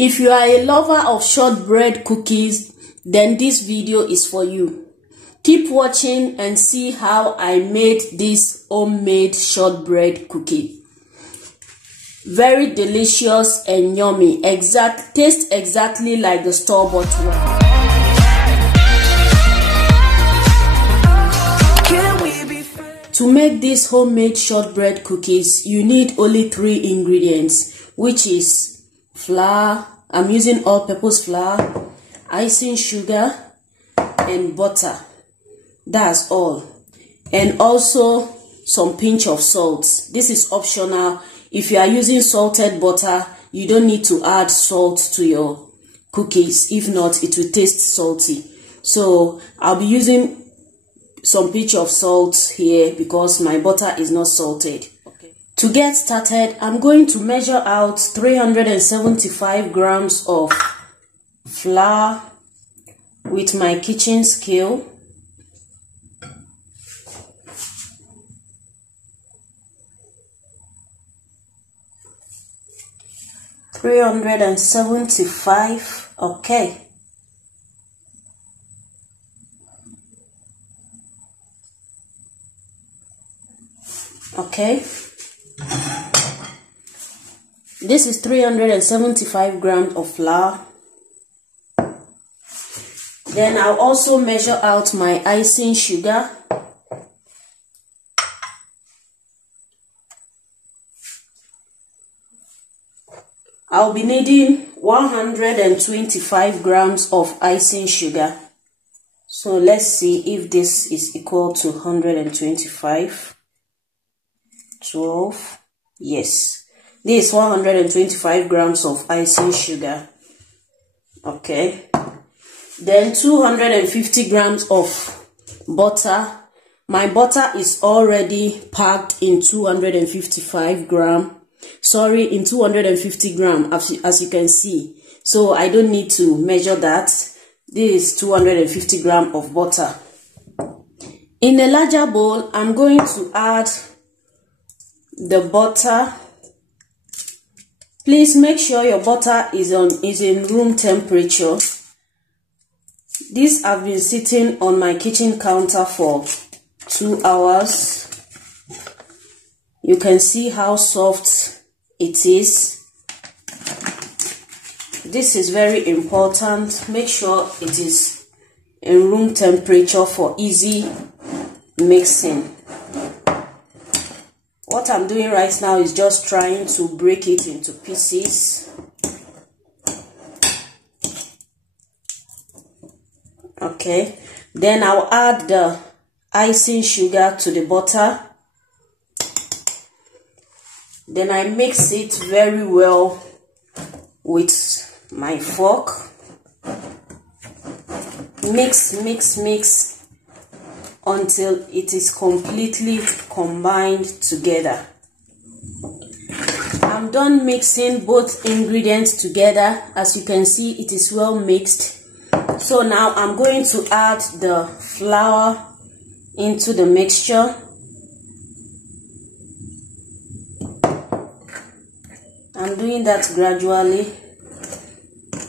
If you are a lover of shortbread cookies, then this video is for you. Keep watching and see how I made this homemade shortbread cookie. Very delicious and yummy. Taste exactly like the store-bought one. To make these homemade shortbread cookies, you need only 3 ingredients, which is flour. I'm using all-purpose flour, icing sugar, and butter. That's all. And also some pinch of salt. This is optional. If you are using salted butter, you don't need to add salt to your cookies. If not, it will taste salty. So I'll be using some pinch of salt here because my butter is not salted. Okay. To get started, I'm going to measure out 375 grams of flour with my kitchen scale. $375, okay. Okay, this is 375 grams of flour. Then I'll also measure out my icing sugar. I'll be needing 125 grams of icing sugar. So let's see if this is equal to 125. 12. Yes, this is 125 grams of icing sugar. Okay, then 250 grams of butter. My butter is already packed in 250 grams, as you can see, so I don't need to measure that. This is 250 grams of butter. In a larger bowl, I'm going to add the butter. Please make sure your butter is in room temperature. This have been sitting on my kitchen counter for 2 hours. You can see how soft it is. This is very important. Make sure it is in room temperature for easy mixing. What I'm doing right now is just trying to break it into pieces. Okay, then I'll add the icing sugar to the butter. Then I mix it very well with my fork. Mix until it is completely combined together. I'm done mixing both ingredients together. As you can see, it is well mixed. So now I'm going to add the flour into the mixture. I'm doing that gradually.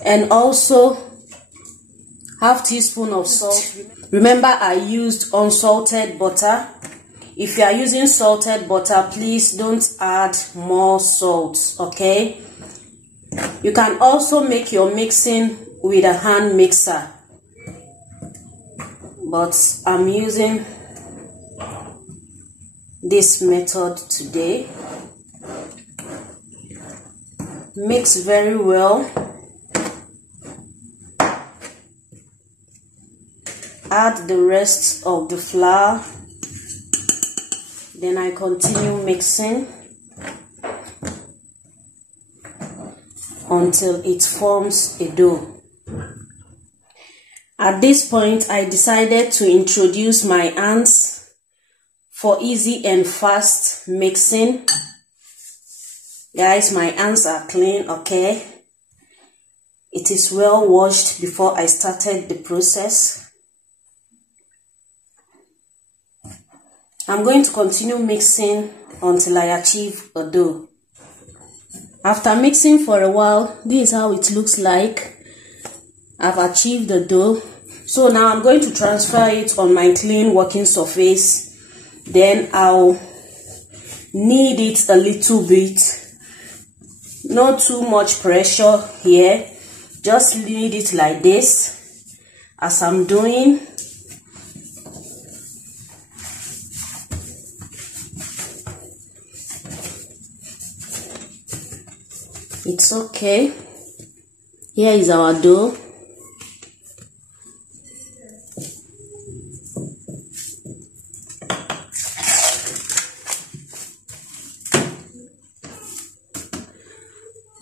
And also half teaspoon of salt. Remember, I used unsalted butter. If you are using salted butter, please don't add more salt, okay? You can also make your mixing with a hand mixer, but I'm using this method today. Mix very well. Add the rest of the flour. Then I continue mixing until it forms a dough. At this point, I decided to introduce my hands for easy and fast mixing. Guys, my hands are clean, okay? It is well washed before I started the process. I'm going to continue mixing until I achieve a dough. After mixing for a while, this is how it looks like. I've achieved the dough. So now I'm going to transfer it on my clean working surface. Then I'll knead it a little bit. Not too much pressure here. Just knead it like this as I'm doing. It's okay. Here is our dough.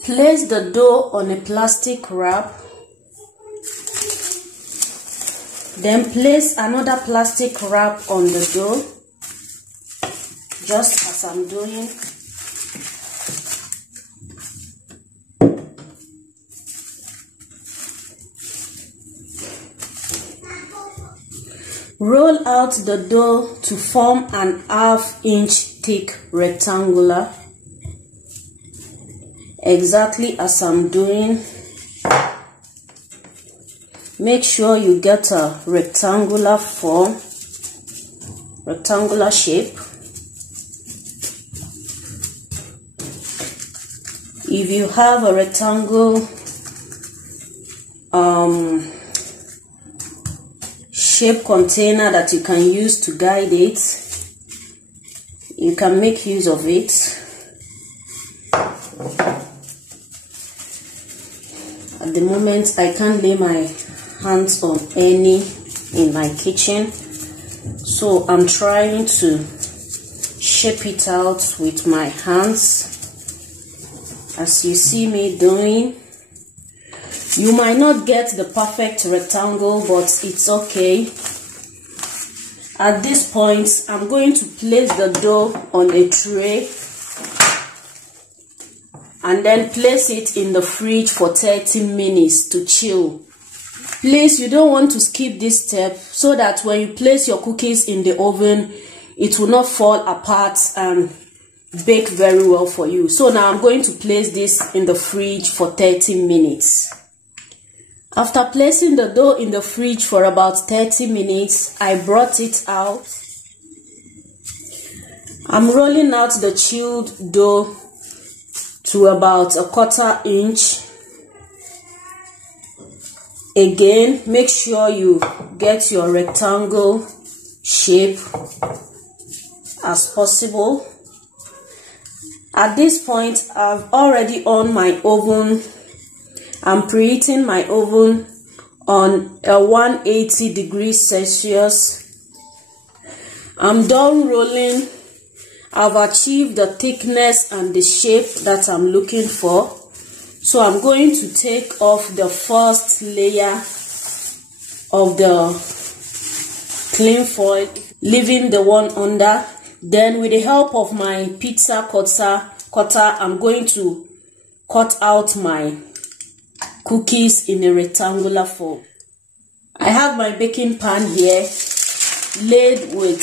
Place the dough on a plastic wrap. Then place another plastic wrap on the dough, just as I'm doing. Roll out the dough to form an 1/2 inch thick rectangular, exactly as I'm doing. Make sure you get a rectangular form, rectangular shape. If you have a rectangle shape container that you can use to guide it, you can make use of it. At the moment, I can't lay my hands on any in my kitchen, so I'm trying to shape it out with my hands, as you see me doing. You might not get the perfect rectangle, but it's okay. At this point, I'm going to place the dough on a tray and then place it in the fridge for 30 minutes to chill. Please, you don't want to skip this step, so that when you place your cookies in the oven, it will not fall apart and bake very well for you. So now I'm going to place this in the fridge for 30 minutes. After placing the dough in the fridge for about 30 minutes, I brought it out. I'm rolling out the chilled dough to about 1/4 inch. Again, make sure you get your rectangle shape as possible. At this point, I've already on my oven. I'm preheating my oven on 180 degrees Celsius. I'm done rolling. I've achieved the thickness and the shape that I'm looking for. So I'm going to take off the first layer of the cling foil, leaving the one under. Then with the help of my pizza cutter, I'm going to cut out my cookies in a rectangular form. I have my baking pan here laid with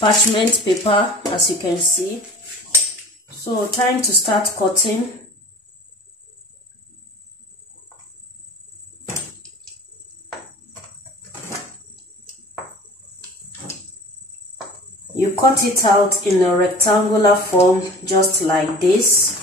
parchment paper, as you can see. So time to start cutting. You cut it out in a rectangular form, just like this.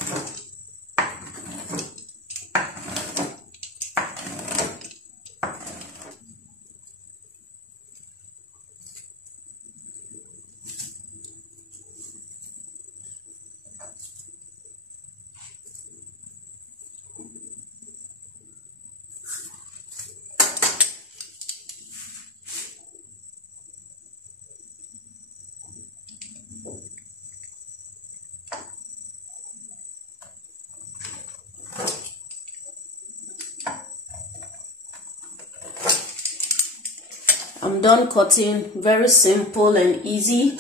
I'm done cutting. Very simple and easy.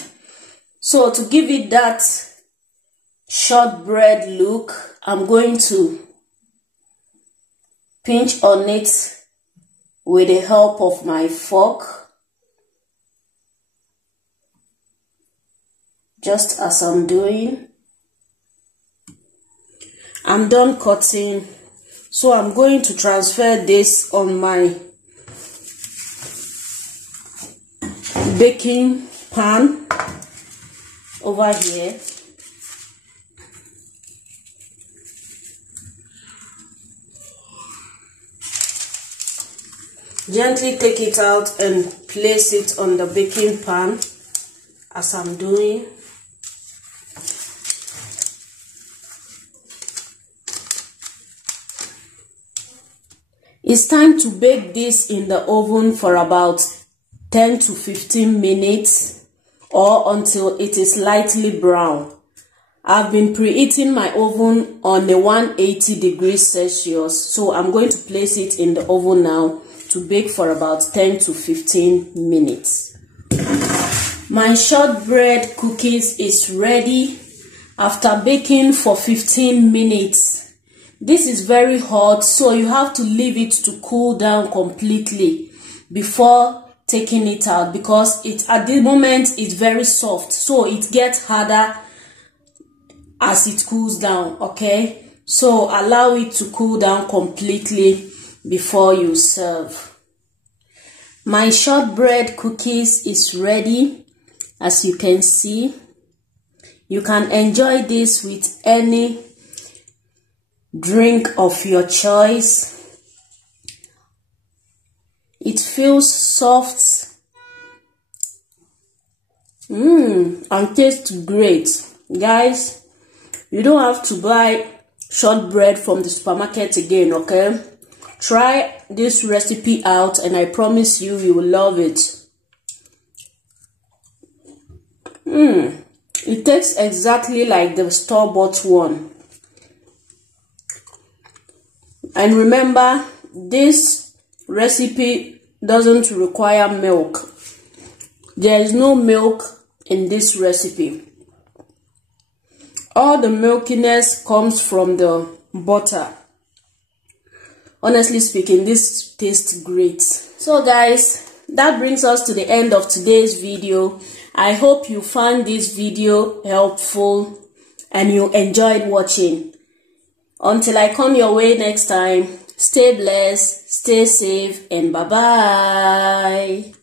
So to give it that shortbread look, I'm going to pinch on it with the help of my fork, just as I'm doing. I'm done cutting, so I'm going to transfer this on my baking pan over here. Gently take it out and place it on the baking pan as I'm doing. It's time to bake this in the oven for about 10 to 15 minutes or until it is lightly brown. I've been preheating my oven on a 180 degrees Celsius, so I'm going to place it in the oven now to bake for about 10 to 15 minutes. My shortbread cookies is ready after baking for 15 minutes. This is very hot, so you have to leave it to cool down completely before taking it out, because at the moment it's very soft, so it gets harder as it cools down. Okay, so allow it to cool down completely before you serve. My shortbread cookies is ready. As you can see, you can enjoy this with any drink of your choice. It feels soft and tastes great. Guys, you don't have to buy shortbread from the supermarket again, okay? Try this recipe out and I promise you, you will love it. It tastes exactly like the store-bought one. And remember, this recipe doesn't require milk. There is no milk in this recipe. All the milkiness comes from the butter. Honestly speaking, this tastes great. So guys, that brings us to the end of today's video. I hope you found this video helpful and you enjoyed watching. Until I come your way next time, stay blessed, stay safe, and bye-bye.